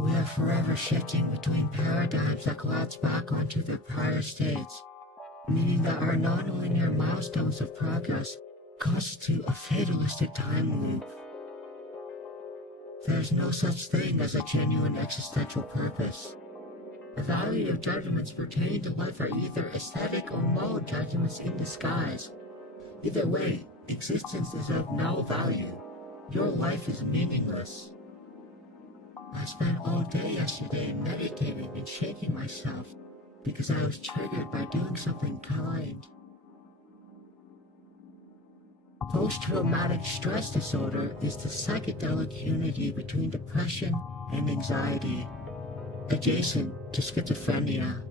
We are forever shifting between paradigms that collapse back onto their prior states, meaning that our non-linear milestones of progress constitute a fatalistic time loop. There is no such thing as a genuine existential purpose. Evaluative judgments pertaining to life are either aesthetic or moral judgments in disguise. Either way, existence is of no value. Your life is meaningless. I spent all day yesterday meditating and shaking myself because I was triggered by doing something kind. Post-traumatic stress disorder is the psychedelic unity between depression and anxiety, adjacent to schizophrenia.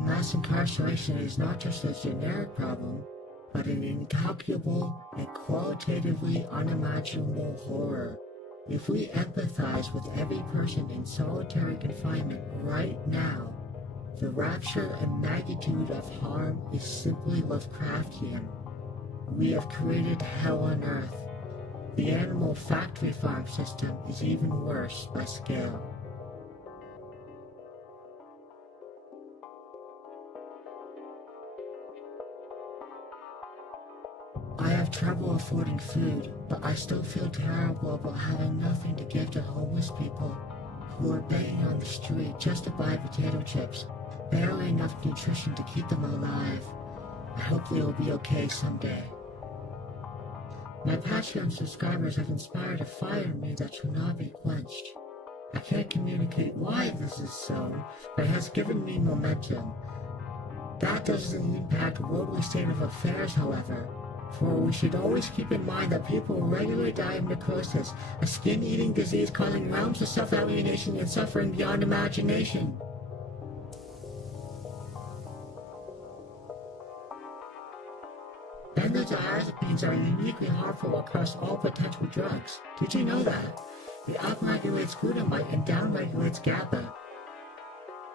Mass incarceration is not just a generic problem, but an incalculable and qualitatively unimaginable horror. If we empathize with every person in solitary confinement right now, the rapture and magnitude of harm is simply Lovecraftian. We have created hell on earth. The animal factory farm system is even worse by scale. I have trouble affording food, but I still feel terrible about having nothing to give to homeless people who are begging on the street just to buy potato chips, barely enough nutrition to keep them alive. I hope they will be okay someday. My Patreon subscribers have inspired a fire in me that shall not be quenched. I can't communicate why this is so, but it has given me momentum. That doesn't impact worldly state of affairs, however, for we should always keep in mind that people regularly die of necrosis, a skin-eating disease causing realms of self-alienation and suffering beyond imagination. Benzodiazepines are uniquely harmful across all potential drugs. Did you know that? It upregulates glutamate and downregulates GABA,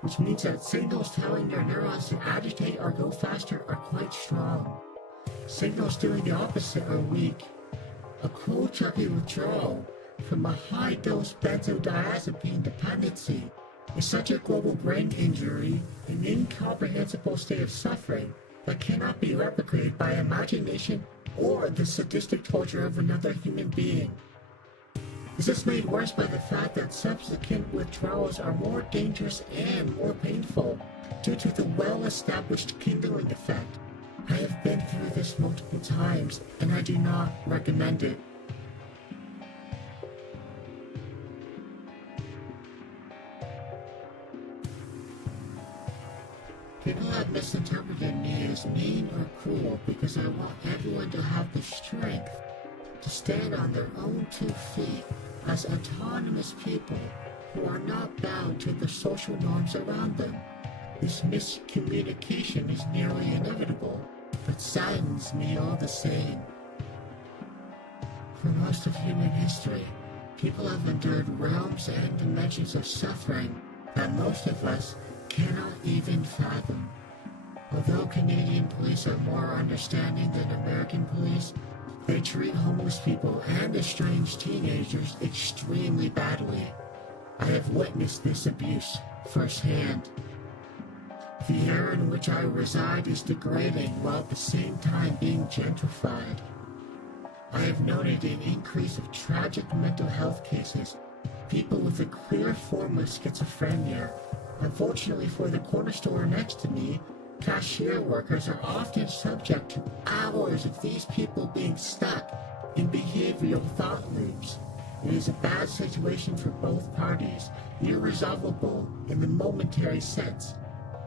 which means that signals telling your neurons to agitate or go faster are quite strong. Signals doing the opposite are weak. A cold turkey withdrawal from a high-dose benzodiazepine dependency is such a global brain injury, an incomprehensible state of suffering that cannot be replicated by imagination or the sadistic torture of another human being. This is made worse by the fact that subsequent withdrawals are more dangerous and more painful due to the well-established kindling effect. I have been through this multiple times, and I do not recommend it. People have misinterpreted me as mean or cruel because I want everyone to have the strength to stand on their own 2 feet as autonomous people who are not bound to the social norms around them. This miscommunication is nearly inevitable, but saddens me all the same. For most of human history, people have endured realms and dimensions of suffering that most of us cannot even fathom. Although Canadian police are more understanding than American police, they treat homeless people and estranged teenagers extremely badly. I have witnessed this abuse firsthand. The air in which I reside is degrading while at the same time being gentrified. I have noted an increase of tragic mental health cases, people with a clear form of schizophrenia. Unfortunately for the corner store next to me, cashier workers are often subject to hours of these people being stuck in behavioral thought loops. It is a bad situation for both parties, irresolvable in the momentary sense.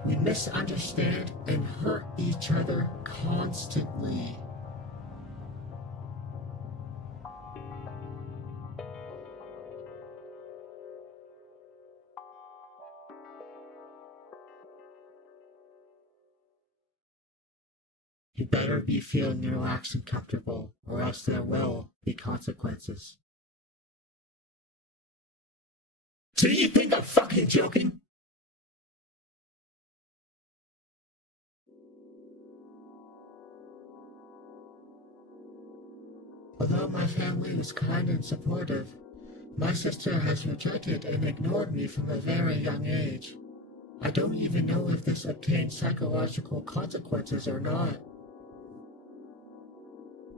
We misunderstand and hurt each other constantly. You better be feeling relaxed and comfortable, or else there will be consequences. Do you think I'm fucking joking? Although my family was kind and supportive, my sister has rejected and ignored me from a very young age. I don't even know if this obtained psychological consequences or not.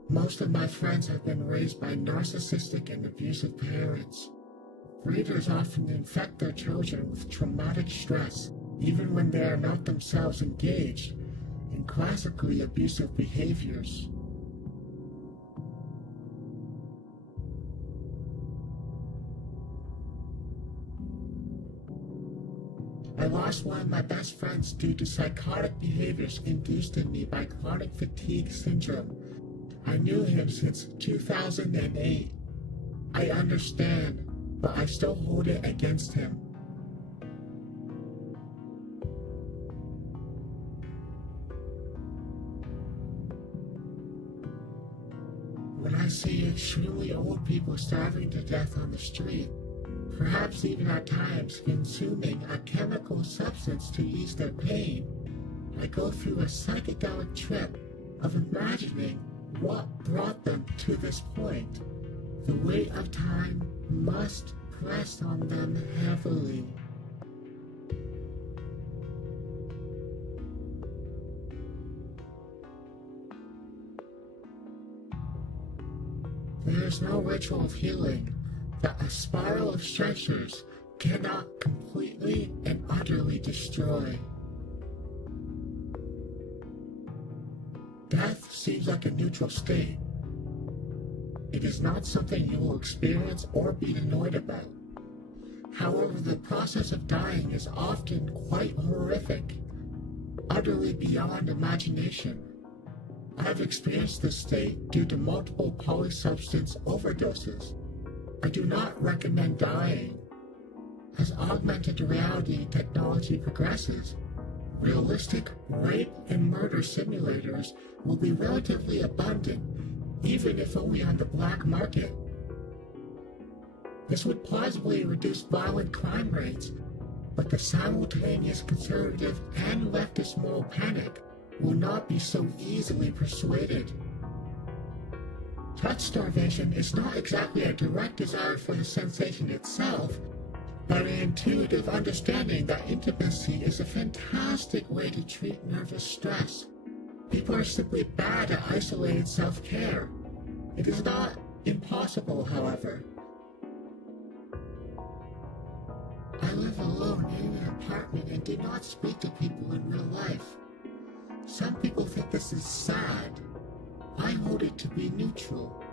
Most of my friends have been raised by narcissistic and abusive parents. Breeders often infect their children with traumatic stress, even when they are not themselves engaged in classically abusive behaviors. I lost one of my best friends due to psychotic behaviors induced in me by chronic fatigue syndrome. I knew him since 2008. I understand, but I still hold it against him. When I see extremely old people starving to death on the street, perhaps even at times consuming a chemical substance to ease their pain, I go through a psychedelic trip of imagining what brought them to this point. The weight of time must press on them heavily. There is no ritual of healing that a spiral of stressors cannot completely and utterly destroy. Death seems like a neutral state. It is not something you will experience or be annoyed about. However, the process of dying is often quite horrific, utterly beyond imagination. I have experienced this state due to multiple polysubstance overdoses. I do not recommend dying. As augmented reality technology progresses, realistic rape and murder simulators will be relatively abundant, even if only on the black market. This would plausibly reduce violent crime rates, but the simultaneous conservative and leftist moral panic will not be so easily persuaded. Touch starvation is not exactly a direct desire for the sensation itself, but an intuitive understanding that intimacy is a fantastic way to treat nervous stress. People are simply bad at isolated self-care. It is not impossible, however. I live alone in an apartment and do not speak to people in real life. Some people think this is sad. I hold it to be neutral.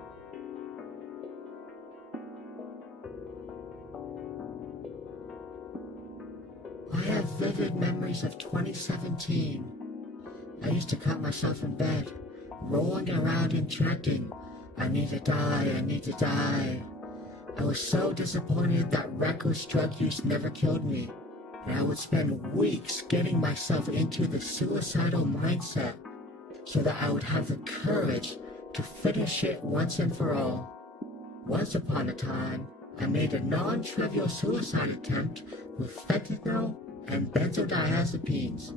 I have vivid memories of 2017. I used to cut myself in bed, rolling around and chanting, "I need to die, I need to die." I was so disappointed that reckless drug use never killed me, and I would spend weeks getting myself into the suicidal mindset so that I would have the courage to finish it once and for all. Once upon a time, I made a non-trivial suicide attempt with fentanyl and benzodiazepines,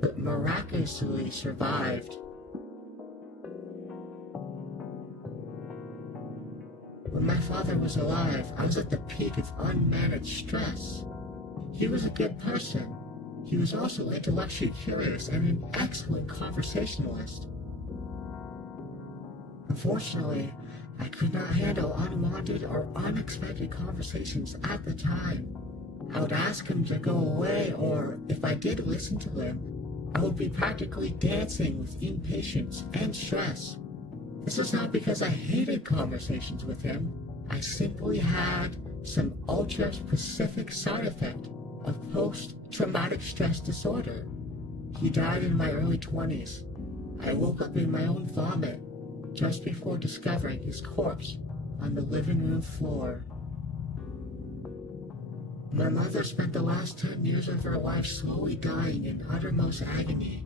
but miraculously survived. When my father was alive, I was at the peak of unmanaged stress. He was a good person. He was also intellectually curious and an excellent conversationalist. Unfortunately, I could not handle unwanted or unexpected conversations at the time. I would ask him to go away, or if I did listen to him, I would be practically dancing with impatience and stress. This is not because I hated conversations with him. I simply had some ultra-specific side effect of post-traumatic stress disorder. He died in my early 20s. I woke up in my own vomit just before discovering his corpse on the living room floor. My mother spent the last 10 years of her life slowly dying in uttermost agony.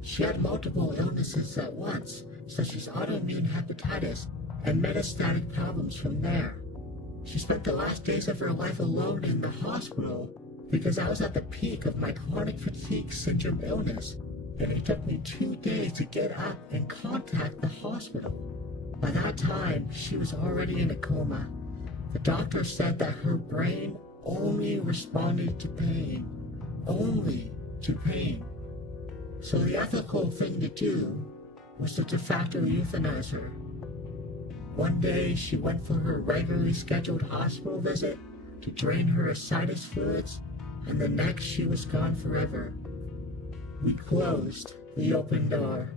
She had multiple illnesses at once, such as autoimmune hepatitis and metastatic problems from there. She spent the last days of her life alone in the hospital because I was at the peak of my chronic fatigue syndrome illness, and it took me 2 days to get up and contact the hospital. By that time, she was already in a coma. The doctor said that her brain only responded to pain. Only to pain. So the ethical thing to do was to de facto euthanize her. One day, she went for her regularly scheduled hospital visit to drain her sinus fluids, and the next she was gone forever. We closed the open door.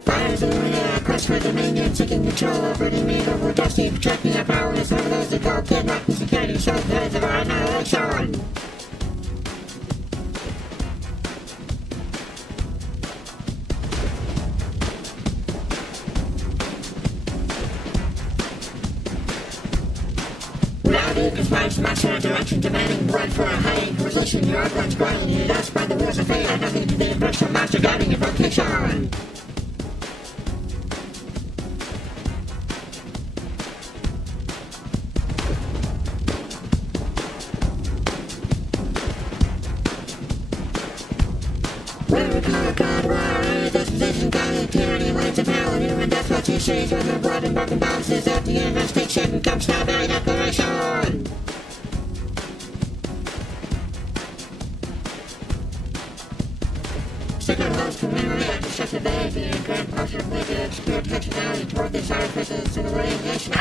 Fires in the air, quest for dominion, taking control over the meter. We're dusty, protecting our powers over those that go kidnapping security, so there's of our annihilation. Reality conspires to match our direction, demanding blood for a high inquisition. Your blood's growing, you dust by the rules of fate. Nothing to be impressed from master guiding your vocation. Issues with the blood and broken balances of the investigation comes to a very declaration. Signal host can react to such a behavior and grand partial with the obscure intentionality toward these artifices to the radiation.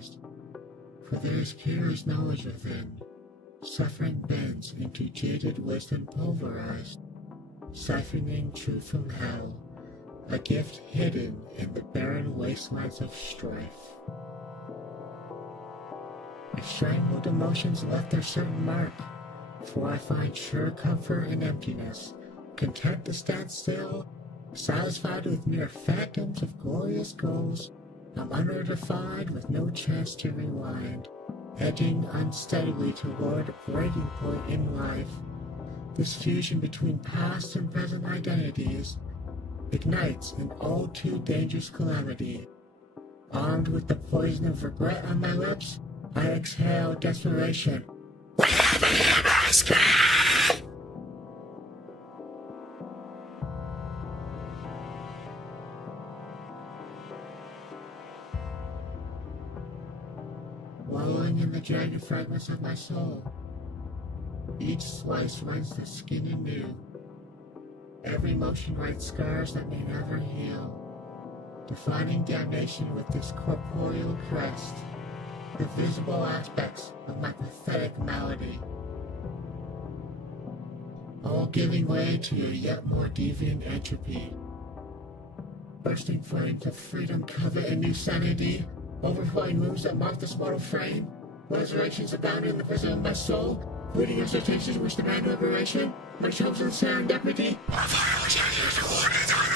past. For there is curious knowledge within. Suffering bends into jaded wisdom pulverized, siphoning truth from hell, a gift hidden in the barren wastelands of strife. If strangled emotions left their certain mark, for I find sure comfort in emptiness, content to stand still, satisfied with mere phantoms of glorious goals, I'm underdefined with no chance to rewind, edging unsteadily toward a breaking point in life. This fusion between past and present identities ignites an all too dangerous calamity. Armed with the poison of regret on my lips, I exhale desperation. Wherever you must go! Wallowing in the jagged fragments of my soul, each slice rends the skin anew. Every motion writes scars that may never heal, defining damnation with this corporeal crest, the visible aspects of my pathetic malady, all giving way to your yet more deviant entropy. Bursting flames of freedom, covet, and new sanity, overflowing moves that mark this mortal frame, resurrections abound in the prison of my soul, bleeding exhortations which demand liberation, my chosen serendipity. My fire was out here to warn it.